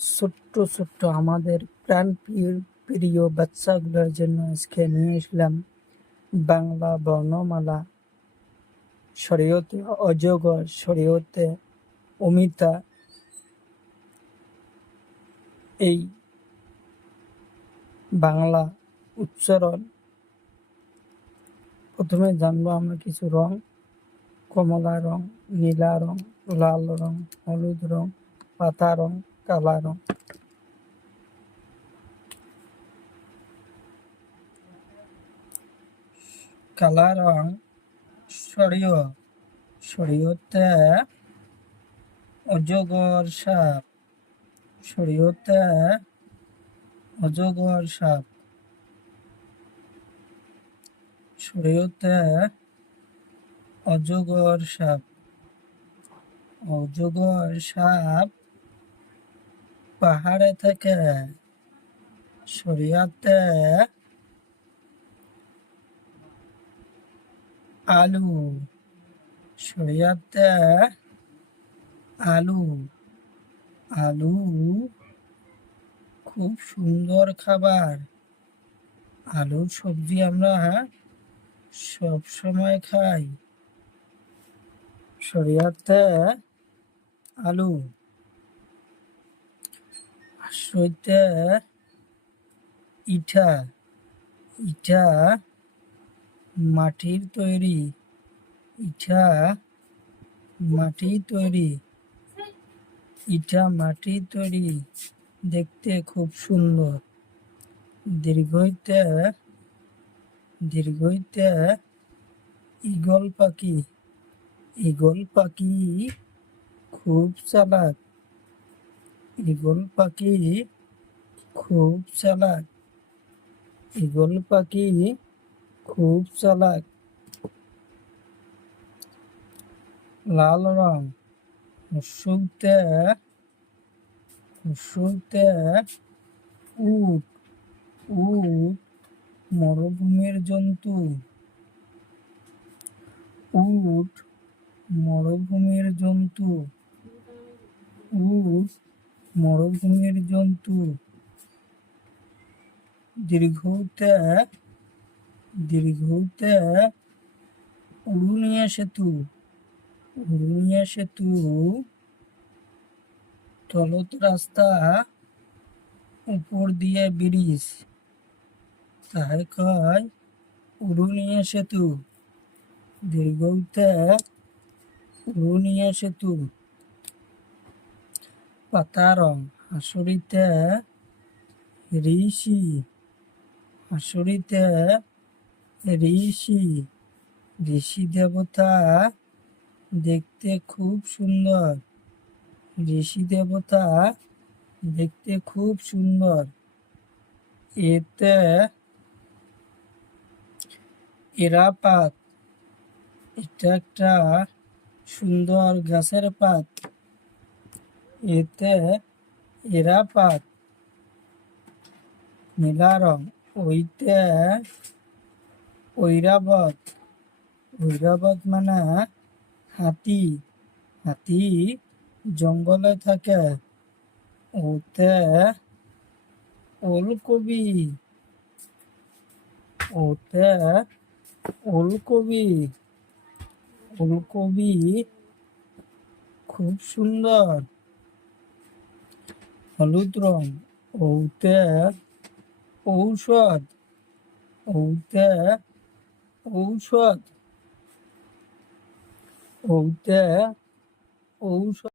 ছোট্ট ছোট্ট আমাদের প্রাণ প্রিয় বাচ্চাগুলোর জন্য আজকে নিয়ে আসলাম বাংলা বর্ণমালা। শরীয়তে অজগর, শরীয়তে অমিতা। এই বাংলা উচ্চারণ প্রথমে জানবো আমরা কিছু রং: কমলা রং, নীলা রং, লাল রং, হলুদ রং, পাতা রং, কালা রং। কালা রং শরীয়তে অজগর সাপ, শরীয়তে অজগর সাপ, শরীয়তে অজগর সাপ। অজগর সাপ পাহাড়ে থেকে, শরীয়তে আলু, শরীয়তে আলু। আলু খুব সুন্দর খাবার। আলুর সবজি আমরা সব সময় খাই। শরীয়তে আলু। আশ্রয়তে ইটা, ইটা মাটির তৈরি, ইটা মাটির তৈরি, ইটা মাটির তৈরি, দেখতে খুব সুন্দর। দীর্ঘইতে ঈগল পাখি, ঈগল পাখি খুব চালাক, ঈগল পাখি খুব চালাক, ঈগল পাখি খুব চালাক। লাল রং হর্ষউতে উট, উট মরুভূমির জন্তু, উট মরুভূমির জন্তু, উট মরুভূমির জন্তু। দীর্ঘতে উড়ুনিয়া সেতু, উড়ুনিয়া সেতু তলত রাস্তা, উপর দিয়ে ব্রিজ, তাই কয় উড়ুনিয়া সেতু। দীর্ঘতে উড়ুনিয়া সেতু। পাতা রং হাসুরিতে ঋষি, হাসুরিতে ঋষি, ঋষি দেবতা দেখতে খুব সুন্দর, ঋষি দেবতা দেখতে খুব সুন্দর। এতে এরা পাত, এটা একটা সুন্দর গাছের পাত, এতে এরা পাত। নীলা রং ওইতে ঐরাবত, ঐরাবত মানে হাতি, হাতি জঙ্গলে থাকে। ওতে ওলকবি, ওতে ওলকবি, ওলকবি খুব সুন্দর। হলুদ রং ওতে ঔষধ, ওতে ঔষধ, ওতে ঔষধ।